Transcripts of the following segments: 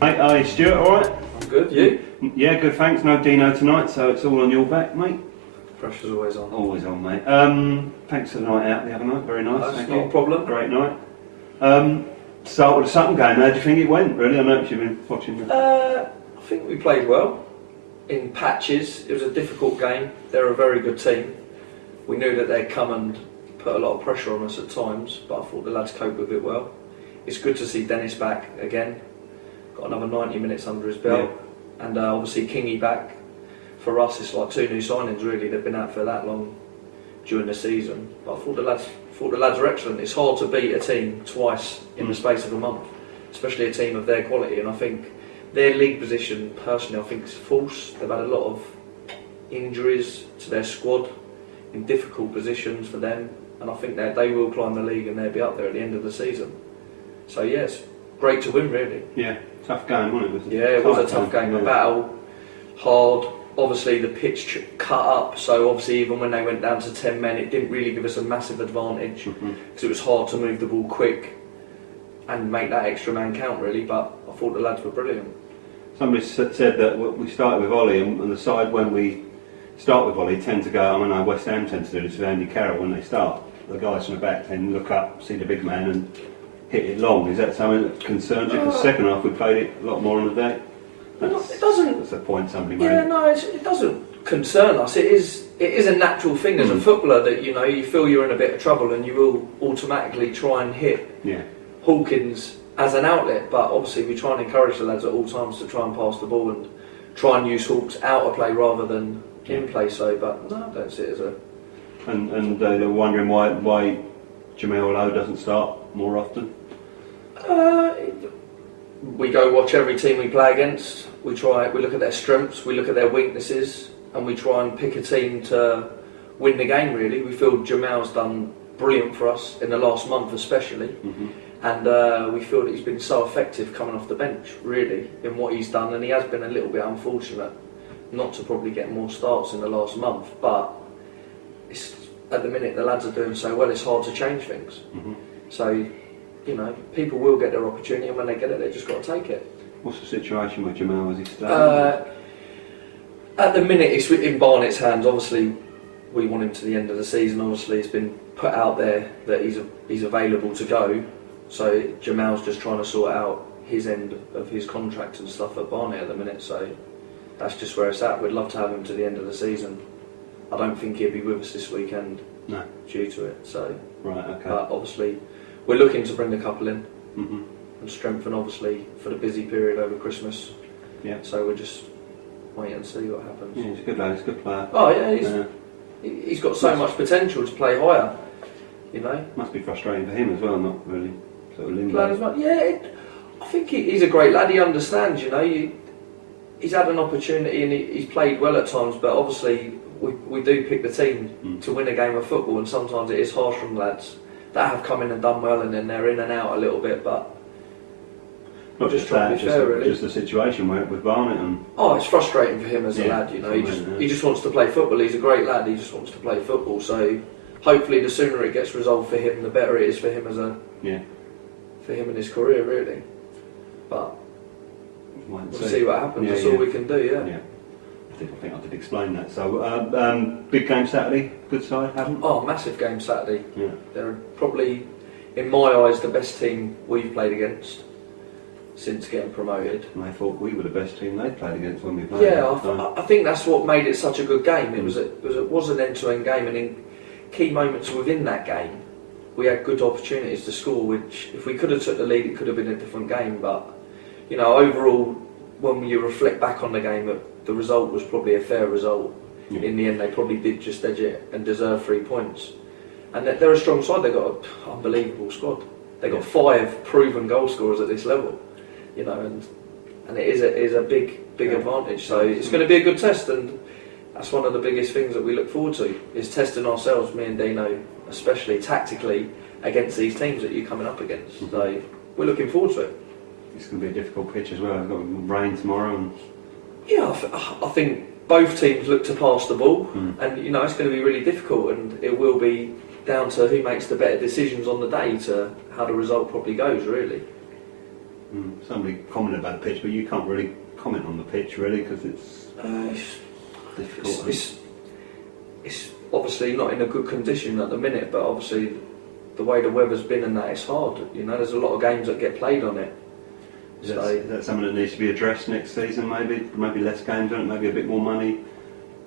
Mate, hi Stuart, alright? I'm good, you? Yeah, good, thanks. No Dino tonight, so it's all on your back, mate. Pressure's always on. Always on, mate. Thanks for the night out the other night, very nice. That's not a problem. Great night. Start with the Sutton game, how do you think it went, really? I know you've been watching the... I think we played well. In patches, it was a difficult game. They're a very good team. We knew that they'd come and put a lot of pressure on us at times, but I thought the lads coped with it well. It's good to see Dennis back again. Got another 90 minutes under his belt. Yeah. And obviously Kingy back. For us, it's like two new signings really. They've been out for that long during the season. But I thought the lads are excellent. It's hard to beat a team twice in the space of a month, especially a team of their quality. And I think their league position, personally, I think is false. They've had a lot of injuries to their squad in difficult positions for them. And I think that they will climb the league and they'll be up there at the end of the season. So yes, great to win really. Yeah, tough game, wasn't it? Yeah, it was a tough game, a battle, hard. Obviously the pitch cut up, so obviously even when they went down to 10 men, it didn't really give us a massive advantage because it was hard to move the ball quick and make that extra man count really, but I thought the lads were brilliant. Somebody said that we started with Ollie and the side when we start with Ollie tend to go, I know West Ham tend to do this with Andy Carroll when they start. The guys from the back then look up, see the big man and hit it long. Is that something that concerns you? Because second half we played it a lot more on the day. It doesn't. That's the point somebody made. Yeah, no, it doesn't concern us. It is a natural thing as a footballer that you feel you're in a bit of trouble and you will automatically try and hit Hawkins as an outlet. But obviously we try and encourage the lads at all times to try and pass the ball and try and use Hawks out of play rather than in play. So, but no, I don't see it as a. And they were wondering why Jamel Lowe doesn't start more often. We go watch every team we play against. We look at their strengths, we look at their weaknesses, and we try and pick a team to win the game. Really, we feel Jamal's done brilliant for us in the last month, especially, and we feel that he's been so effective coming off the bench, really, in what he's done. And he has been a little bit unfortunate not to probably get more starts in the last month, but at the minute the lads are doing so well. It's hard to change things. So. People will get their opportunity, and when they get it, they've just got to take it. What's the situation with Jamal as he started? At the minute, it's in Barnett's hands. Obviously, we want him to the end of the season. Obviously, it's been put out there that he's available to go. So Jamal's just trying to sort out his end of his contract and stuff at Barnet at the minute. So that's just where it's at. We'd love to have him to the end of the season. I don't think he'll be with us this weekend due to it. So right, okay. But obviously. We're looking to bring a couple in and strengthen, obviously, for the busy period over Christmas. Yeah. So we'll just wait and see what happens. Yeah, he's a good lad. He's a good player. Oh yeah, he's got so much potential to play higher. Must be frustrating for him as well, not really sort of limbo. Yeah, I think he's a great lad. He understands. He's had an opportunity and he's played well at times, but obviously we do pick the team to win a game of football, and sometimes it is harsh from lads that have come in and done well, and then they're in and out a little bit, but not just that, just the situation with Barnet and. Oh, it's frustrating for him as a lad. He just wants to play football. He's a great lad. He just wants to play football. So hopefully, the sooner it gets resolved for him, the better it is for him for him in his career, really. But we'll see what happens. That's all we can do. Yeah. I think I did explain that. So, big game Saturday, good side, haven't? Oh, massive game Saturday. Yeah. They're probably, in my eyes, the best team we've played against since getting promoted. And I thought we were the best team they played against when we played. Yeah, I think that's what made it such a good game. It was an end-to-end game, and in key moments within that game, we had good opportunities to score. Which, if we could have took the lead, it could have been a different game. But overall, when you reflect back on the game, the result was probably a fair result. Yeah. In the end, they probably did just edge it and deserve 3 points. And they're a strong side. They've got an unbelievable squad. They've got 5 proven goal scorers at this level, and it is a big advantage. So it's going to be a good test, and that's one of the biggest things that we look forward to, is testing ourselves, me and Dino, especially tactically, against these teams that you're coming up against. So we're looking forward to it. It's going to be a difficult pitch as well. We've got rain tomorrow. And yeah, I think both teams look to pass the ball, and it's going to be really difficult, and it will be down to who makes the better decisions on the day to how the result probably goes, really. Somebody commented about the pitch, but you can't really comment on the pitch really because it's difficult. It's obviously not in a good condition at the minute, but obviously the way the weather's been and that, it's hard. You know, there's a lot of games that get played on it. Is that something that needs to be addressed next season? Maybe less games on it, maybe a bit more money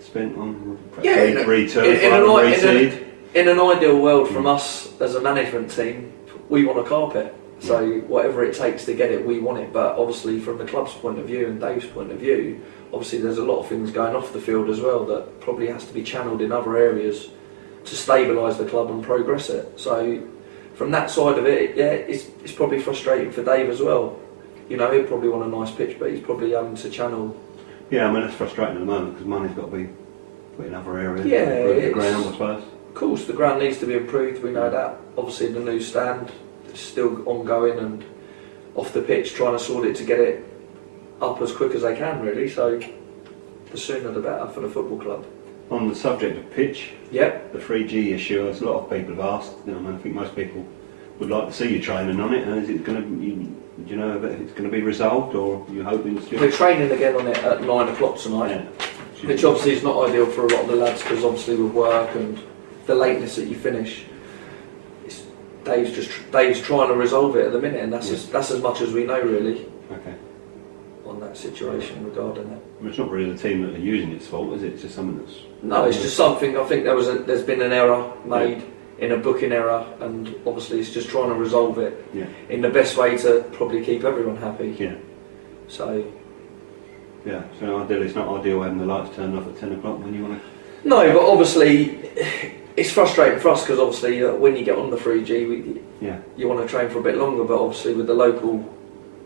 spent on reseed. In an ideal world from us as a management team, we want a carpet. So whatever it takes to get it, we want it. But obviously from the club's point of view and Dave's point of view, obviously there's a lot of things going off the field as well that probably has to be channelled in other areas to stabilise the club and progress it. So from that side of it, yeah, it's probably frustrating for Dave as well. You know, he'd probably want a nice pitch, but he's probably having to channel. Yeah, I mean, it's frustrating at the moment because money's got to be put in other areas. Yeah, improve the ground, I suppose. Of course, the ground needs to be improved, we know that. Obviously the new stand is still ongoing and off the pitch trying to sort it to get it up as quick as they can really, so the sooner the better for the football club. On the subject of pitch, Yep. the 3G issue, as a lot of people have asked, you know, I think most people would like to see you training on it, and is it going to be, do you know if it's going to be resolved, or are you hoping still? We're training again on it at 9 o'clock tonight, Yeah. which obviously is not ideal for a lot of the lads because obviously with work and the lateness that you finish, Dave's trying to resolve it at the minute, and that's as much as we know really. Okay. On that situation regarding it. I mean, it's not really the team that are using its fault, is it? It's just something that's... No, it's just something, I think there's been an error made in a booking error, and obviously it's just trying to resolve it in the best way to probably keep everyone happy. Yeah. So... Yeah, so ideally it's not ideal having the lights turned off at 10 o'clock when you want to... No, but obviously it's frustrating for us because obviously when you get on the 3G, you want to train for a bit longer, but obviously with the local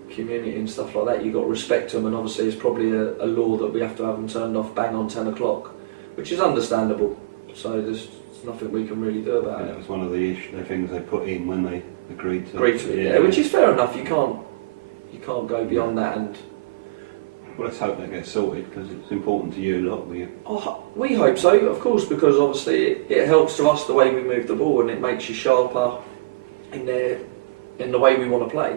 community and stuff like that, you've got to respect them, and obviously it's probably a law that we have to have them turned off bang on 10 o'clock, which is understandable, so there's nothing we can really do about it. That was one of the things they put in when they agreed to it. Yeah, which is fair enough, you can't go beyond that. And well, let's hope that gets sorted because it's important to you lot. We hope so, of course, because obviously it helps to us the way we move the ball, and it makes you sharper in the way we want to play.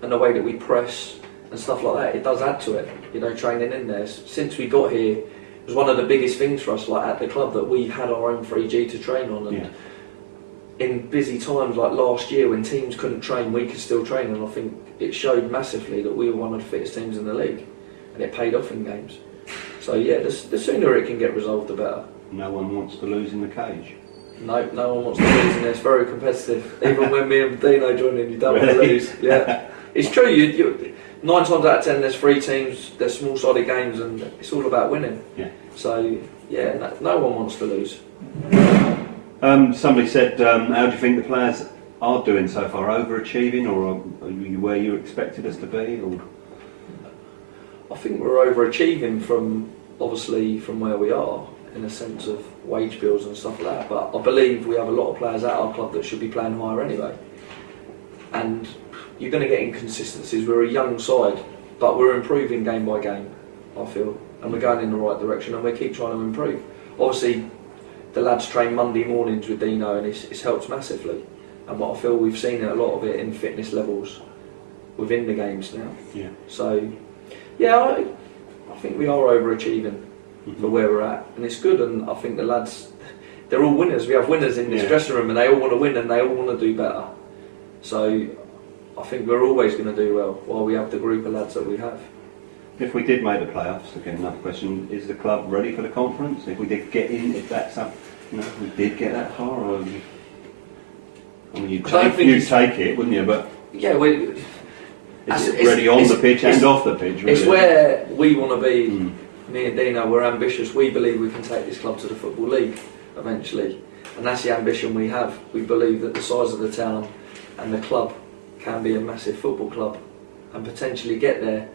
And the way that we press and stuff like that, it does add to it, you know, training in there. Since we got here, it was one of the biggest things for us, like at the club, that we had our own 3G to train on. And in busy times like last year when teams couldn't train, we could still train, and I think it showed massively that we were one of the fittest teams in the league, and it paid off in games. So yeah, the sooner it can get resolved, the better. No one wants to lose in the cage. No one wants to lose in there. It's very competitive. Even when me and Dino join in, you don't want to lose. Yeah. It's true, you 9 times out of 10 there's 3 teams, there's small sided games, and it's all about winning. Yeah. So, yeah, no one wants to lose. Somebody said, how do you think the players are doing so far? Overachieving, or are you where you expected us to be? Or? I think we're overachieving from where we are, in a sense of wage bills and stuff like that, but I believe we have a lot of players at our club that should be playing higher anyway. And you're going to get inconsistencies. We're a young side, but we're improving game by game, I feel, and we're going in the right direction, and we keep trying to improve. Obviously, the lads train Monday mornings with Dino, and it's helped massively. And what I feel we've seen a lot of it in fitness levels within the games now. Yeah. So, yeah, I think we are overachieving for where we're at, and it's good. And I think the lads, they're all winners. We have winners in this dressing room, and they all want to win, and they all want to do better. So I think we're always going to do well while we have the group of lads that we have. If we did make the playoffs, again, another question, is the club ready for the conference? If we did get in, if that's up, you know, if we did get that far, or I mean, you'd take it, wouldn't you? But yeah, it's ready on the pitch and off the pitch. Really. It's where we want to be. Me and Dino, we're ambitious. We believe we can take this club to the Football League eventually, and that's the ambition we have. We believe that the size of the town and the club can be a massive football club and potentially get there.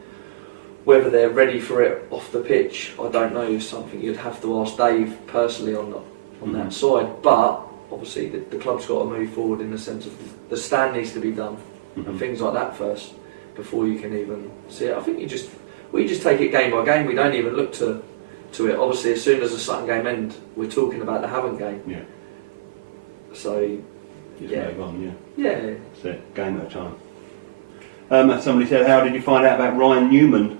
Whether they're ready for it off the pitch, I don't know. It's something you'd have to ask Dave personally on that side. But obviously the club's got to move forward in the sense of the stand needs to be done and things like that first before you can even see it. I think we just take it game by game. We don't even look to it. Obviously, as soon as the Sutton game ends, we're talking about the Havant game. Yeah. So. Just move on, yeah. That's it, game at a time. Somebody said, how did you find out about Ryan Newman?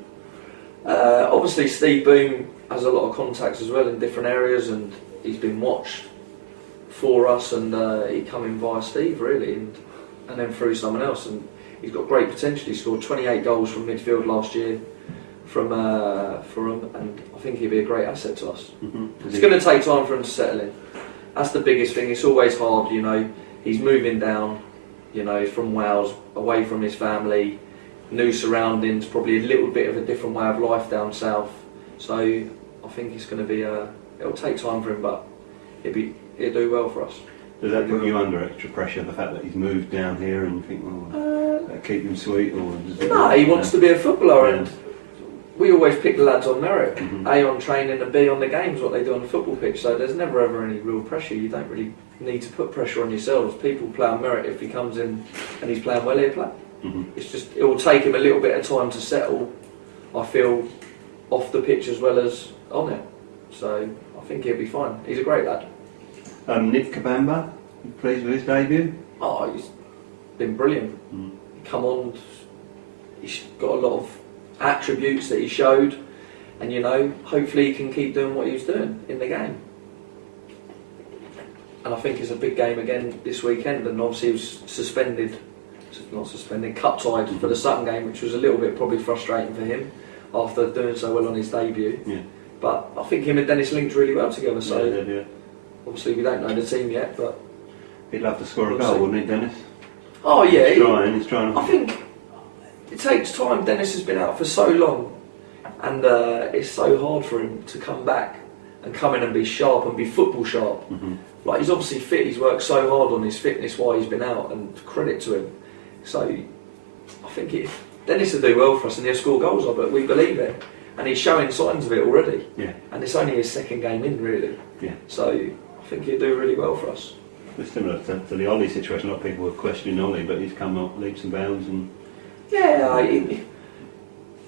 Obviously, Steve Boom has a lot of contacts as well in different areas, and he's been watched for us, and he come in via Steve really, and then through someone else, and he's got great potential. He scored 28 goals from midfield last year from him, and I think he'd be a great asset to us. It's going to take time for him to settle in. That's the biggest thing. It's always hard, you know. He's moving down, you know, from Wales, away from his family, new surroundings, probably a little bit of a different way of life down south. So I think it's going to be it'll take time for him, but it'll do well for us. Does that put you under extra pressure, the fact that he's moved down here, and you think, well, keep him sweet? Or no, he wants to be a footballer, yeah. and we always pick the lads on merit, A on training and B on the games, what they do on the football pitch. So there's never ever any real pressure. You don't really need to put pressure on yourselves. People play on merit. If he comes in and he's playing well, he'll play. It's just, it will take him a little bit of time to settle, I feel, off the pitch as well as on it. So I think he'll be fine. He's a great lad. Nick Kabamba, you pleased with his debut? Oh, he's been brilliant. Come on, he's got a lot of attributes that he showed, and you know, hopefully he can keep doing what he was doing in the game. And I think it's a big game again this weekend, and obviously he was cup-tied for the Sutton game, which was a little bit probably frustrating for him after doing so well on his debut. Yeah. But I think him and Dennis linked really well together, so yeah. Obviously we don't know the team yet, but he'd love to score a goal, wouldn't he, Dennis? Oh yeah, he's trying. I think it takes time. Dennis has been out for so long, and it's so hard for him to come back and come in and be sharp and be football sharp. Like, he's obviously fit, he's worked so hard on his fitness while he's been out, and credit to him. So I think Dennis will do well for us, and he'll score goals, but we believe it. And he's showing signs of it already. Yeah. And it's only his second game in, really. Yeah. So I think he'll do really well for us. It's similar to the Ollie situation. A lot of people were questioning Ollie, but he's come up leaps and bounds. And yeah,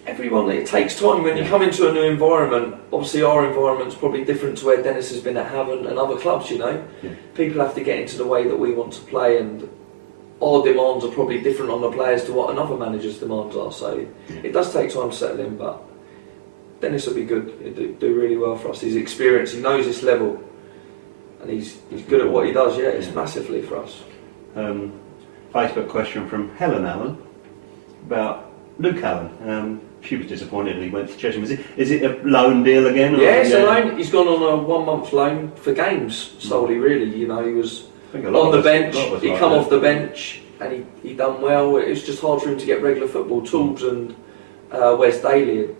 everyone, it takes time when you come into a new environment. Obviously our environment's probably different to where Dennis has been at Havant and other clubs, you know. Yeah. People have to get into the way that we want to play, and our demands are probably different on the players to what another manager's demands are. So it does take time to settle in, but Dennis will be good. He'll do really well for us. He's experienced, he knows this level, and he's good at what he does. Yeah, it's massively for us. Facebook question from Helen Allen about Luke Allen. She was disappointed that he went to Chesham. Is it a loan deal again? Or yeah, it's a loan. He's gone on a 1 month loan for games solely, really. You know, he was on the bench, he come off the bench, and he done well. It was just hard for him to get regular football. Toobs and Wes Daly had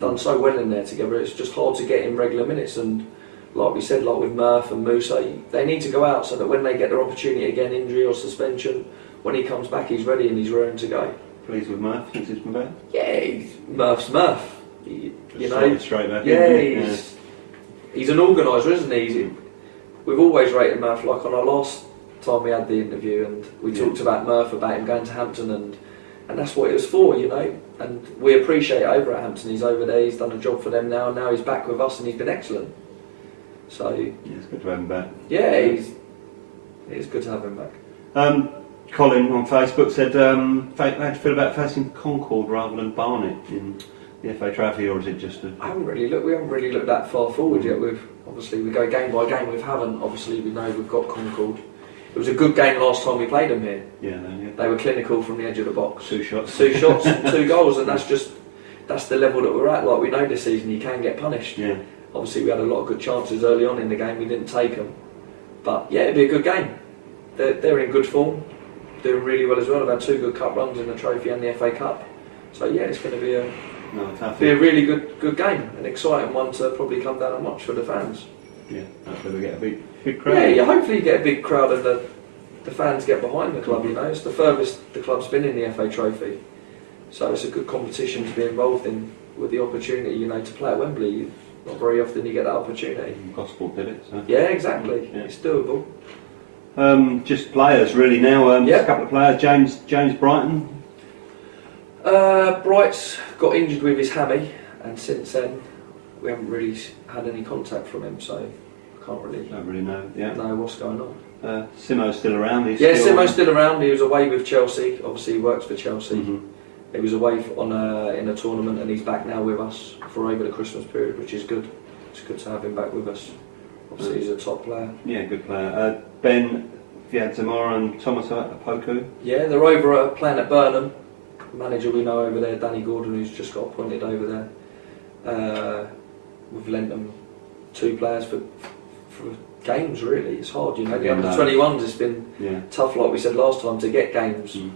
done so well in there together. It's just hard to get in regular minutes, and like we said, like with Murph and Musa, they need to go out so that when they get their opportunity again, injury or suspension, when he comes back, he's ready and he's raring to go. Pleased with Murph since he's been back? Yeah, Murph's Murph. You know, straight back. Yeah, he's an organiser, isn't he? We've always rated Murph. Like on our last time we had the interview, and we talked about Murph, about him going to Hampton, and that's what it was for, you know. And we appreciate it over at Hampton. He's over there. He's done a job for them now. And now he's back with us, and he's been excellent. So yeah, it's good to have him back. Yeah, it's good to have him back. Colin on Facebook said, how do you feel about facing Concord rather than Barnet in the FA Trophy, or is it just a... We haven't really looked that far forward yet. Obviously we go game by game. We haven't. Obviously we know we've got Concord. It was a good game last time we played them here. Yeah. They were clinical from the edge of the box. Two shots and 2 goals, and that's the level that we're at. Like, we know this season you can get punished. Yeah. Obviously we had a lot of good chances early on in the game. We didn't take them, but yeah, it'd be a good game. They're in good form, doing really well as well. They've had 2 good cup runs in the trophy and the FA Cup. So yeah, it's going to be a really good game, an exciting one to probably come down and watch for the fans. Yeah, hopefully we get a big crowd. Yeah, hopefully you get a big crowd and the fans get behind the club. You know, it's the furthest the club's been in the FA Trophy, so it's a good competition to be involved in, with the opportunity, you know, to play at Wembley. Not very often you get that opportunity. Gospel did it. So. Yeah, exactly. Yeah. It's doable. Just players really now. A couple of players. James Brighton. Bright's got injured with his hammy, and since then we haven't really had any contact from him, so I can't really Don't really know. Yeah. know what's going on. Simo's still around. He's Yeah, still... Simo's still around. He was away with Chelsea. Obviously, he works for Chelsea. Mm-hmm. He was away in a tournament, and he's back now with us for over the Christmas period, which is good. It's good to have him back with us. Obviously, he's a top player. Yeah, good player. Ben, Zamora and Thomas Apoku. Yeah, they're over playing at Burnham. The manager we know over there, Danny Gordon, who's just got appointed over there. We've lent them 2 players for games. Really, it's hard, you know. The under 21s, it's been tough, like we said last time, to get games. Mm.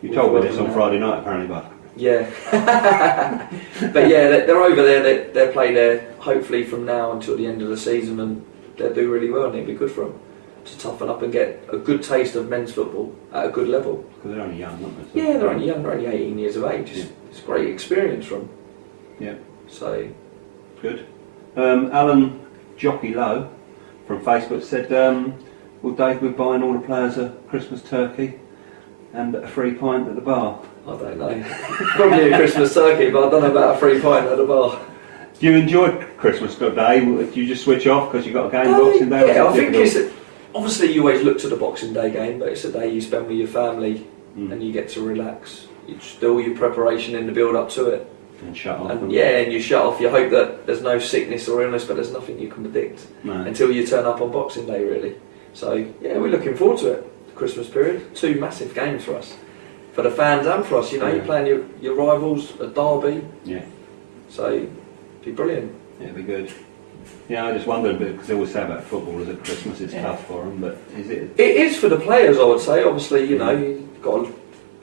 You told me this on Friday night, apparently, but. Yeah, but yeah, they're over there. They play there hopefully from now until the end of the season, and they'll do really well. And it'll be good for them to toughen up and get a good taste of men's football at a good level. Because they're only young, aren't they? Yeah, they're only young. They're only 18 years of age. It's a great experience for them. Yeah. So good. Alan Jockey Lowe from Facebook said, "Will Dave be buying all the players a Christmas turkey and a free pint at the bar?" I don't know. Probably a Christmas turkey, but I don't know about a free pint at the bar. Do you enjoy Christmas Day? Do you just switch off because you've got a game Boxing Day? Yeah, I think it's... Obviously you always look to the Boxing Day game, but it's a day you spend with your family and you get to relax. You just do all your preparation in the build up to it. And shut off. And and you shut off. You hope that there's no sickness or illness, but there's nothing you can predict until you turn up on Boxing Day, really. So, yeah, we're looking forward to it, the Christmas period. 2 massive games for us. For the fans and for us, you know, you're playing your rivals at Derby. Yeah. So, it'd be brilliant. Yeah, it'd be good. Yeah, I just wondered, because they always say about football is at Christmas it's tough for them, but is it? It is for the players, I would say. Obviously, you know, you've got to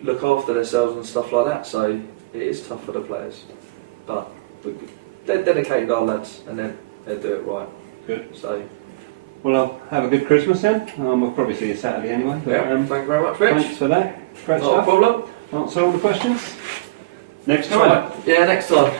look after themselves and stuff like that, so it is tough for the players. But they're dedicated, our lads, and they'll do it right. Good. So, well, I'll have a good Christmas then. We'll probably see you Saturday anyway. But, thank you very much, Mitch. Thanks for that. Great Not stuff. a problem. Answer all the questions. Next time. Right. Yeah, next time.